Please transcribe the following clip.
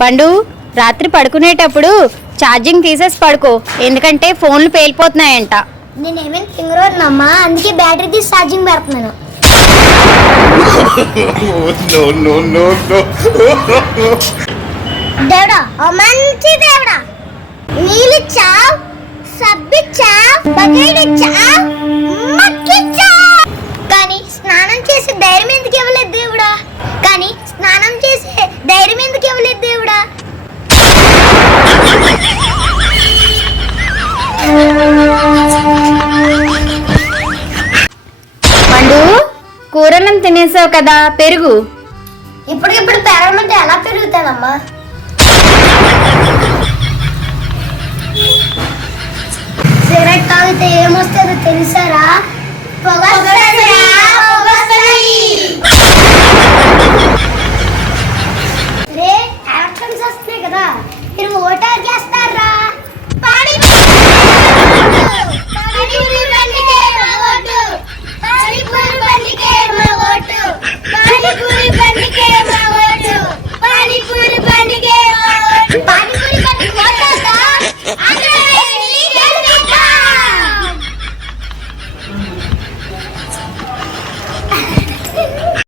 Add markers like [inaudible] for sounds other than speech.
పండు రాత్రి పడుకునేటప్పుడు ఛార్జింగ్ తీసేసి పడుకో ఎందుకంటే ఫోన్లు పేలిపోతున్నాయంట. నేనేమేం తింగరోనమ్మా అందుకే బ్యాటరీ తీసి ఛార్జింగ్ పెడుతున్నాను. [laughs] దేవుడా ఓ మంచి దేవుడా. నీళ్ళు చావ్ బకెట్ కానీ స్నానం చేసే ధైర్యం ఎందుకు ఇవ్వలేదు దేవుడా? కానీ స్నానం చేసే ధైర్యం ఎందుకు ఇవ్వలేదు దేవుడా పండు కూరన్నం తినేసావు కదా పెరుగు. ఇప్పటికిప్పుడు పెరగమంటే ఎలా పెరుగుతానమ్మా? సిగరెట్ తాగితే ఏమొస్తుందో తెలుసారా? పొగ.